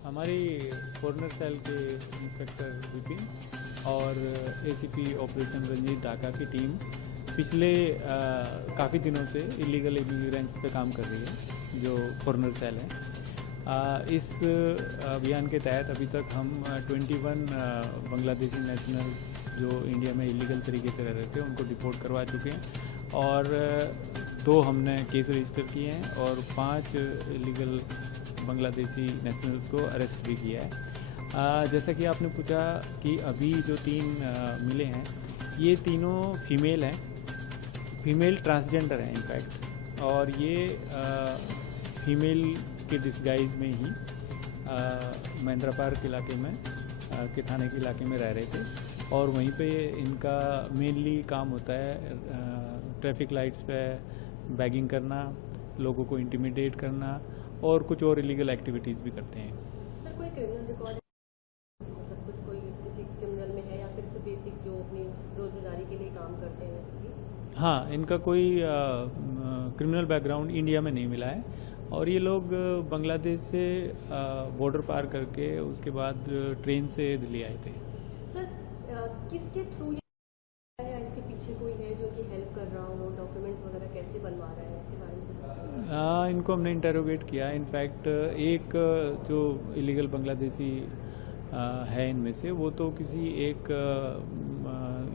हमारी foreigner cell के inspector Vipin और एसीपी ऑपरेशन रंजीत ढाका की टीम पिछले काफ़ी दिनों से इलीगल इमिग्रेंट्स पे काम कर रही है, जो फॉरेनर सेल है। इस अभियान के तहत अभी तक हम 21 बांग्लादेशी नेशनल जो इंडिया में इलीगल तरीके से रह रहे थे उनको डिपोर्ट करवा चुके हैं और 2 हमने केस रजिस्टर किए हैं और 5 इलीगल बांग्लादेशी नेशनल्स को अरेस्ट भी किया है। जैसा कि आपने पूछा कि अभी जो 3 मिले हैं, ये तीनों फीमेल हैं, फीमेल ट्रांसजेंडर हैं इनफैक्ट, और ये फीमेल के डिस्गाइज में ही महेंद्रा पार्क इलाके में के थाने के इलाके में रह रहे थे और वहीं पे इनका मेनली काम होता है ट्रैफिक लाइट्स पे बैगिंग करना, लोगों को इंटिमिडेट करना और कुछ और इलीगल एक्टिविटीज़ भी करते हैं। सर, कोई क्रिमिनल रिकॉर्ड मतलब कुछ कोई किसी क्रिमिनल में है या फिर सिर्फ बेसिक जो अपनी रोजगारी के लिए काम करते हैं वैसे? हाँ, इनका कोई क्रिमिनल बैकग्राउंड इंडिया में नहीं मिला है और ये लोग बांग्लादेश से बॉर्डर पार करके उसके बाद ट्रेन से दिल्ली आए थे। सर, किसके थ्रू या इसके पीछे कोई है जो इनकी हेल्प कर रहा हो, डॉक्यूमेंट्स वगैरह कैसे बनवा रहा है, इसके बारे में कुछ बताइए। इनको हमने इंटरोगेट किया। इनफैक्ट एक जो इलीगल बांग्लादेशी है इनमें से, वो तो किसी एक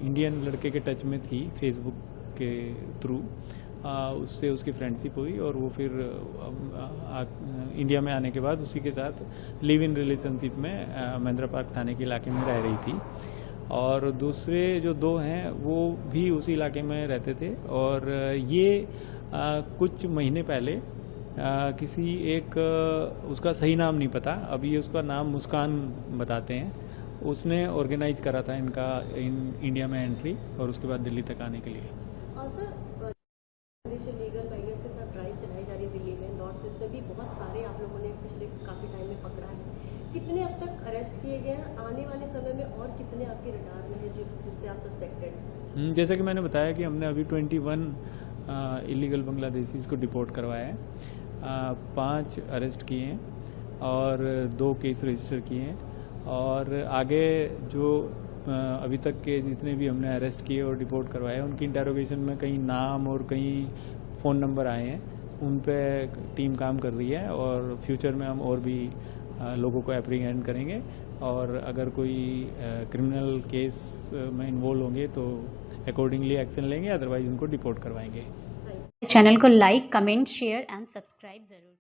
इंडियन लड़के के टच में थी फेसबुक के थ्रू, उससे उसकी फ्रेंडशिप हुई और वो फिर इंडिया में आने के बाद उसी के साथ लिव इन रिलेशनशिप में महेंद्रा पार्क थाने के इलाके में रह रही थी। और दूसरे जो 2 हैं वो भी उसी इलाके में रहते थे और ये कुछ महीने पहले किसी एक उसका सही नाम नहीं पता, अभी उसका नाम मुस्कान बताते हैं, उसने ऑर्गेनाइज करा था इनका इंडिया में एंट्री और उसके बाद दिल्ली तक आने के लिए। सर, लीगल माइग्रेंट्स के साथ ड्राइव चलाई जा रही दिल्ली में, नॉर्थ ईस्ट में भी बहुत सारे आप लोगों ने पिछले काफ़ी टाइम में पकड़ा है। कितने अब तक अरेस्ट किए गए हैं, आने वाले समय में और कितने आपके रडार में है जिससे आप सस्पेक्टेड हैं? जैसा कि मैंने बताया कि हमने अभी 21 इलीगल बांग्लादेशीज़ को डिपोर्ट करवाया है, 5 अरेस्ट किए हैं और 2 केस रजिस्टर किए हैं और आगे जो अभी तक के जितने भी हमने अरेस्ट किए और डिपोर्ट करवाए उनकी इंटरोगेशन में कई नाम और कई फ़ोन नंबर आए हैं, उन पे टीम काम कर रही है और फ्यूचर में हम और भी लोगों को एप्रीहेंड करेंगे और अगर कोई क्रिमिनल केस में इन्वॉल्व होंगे तो अकॉर्डिंगली एक्शन लेंगे, अदरवाइज उनको डिपोर्ट करवाएंगे। चैनल को like, comment, share and subscribe ज़रूर।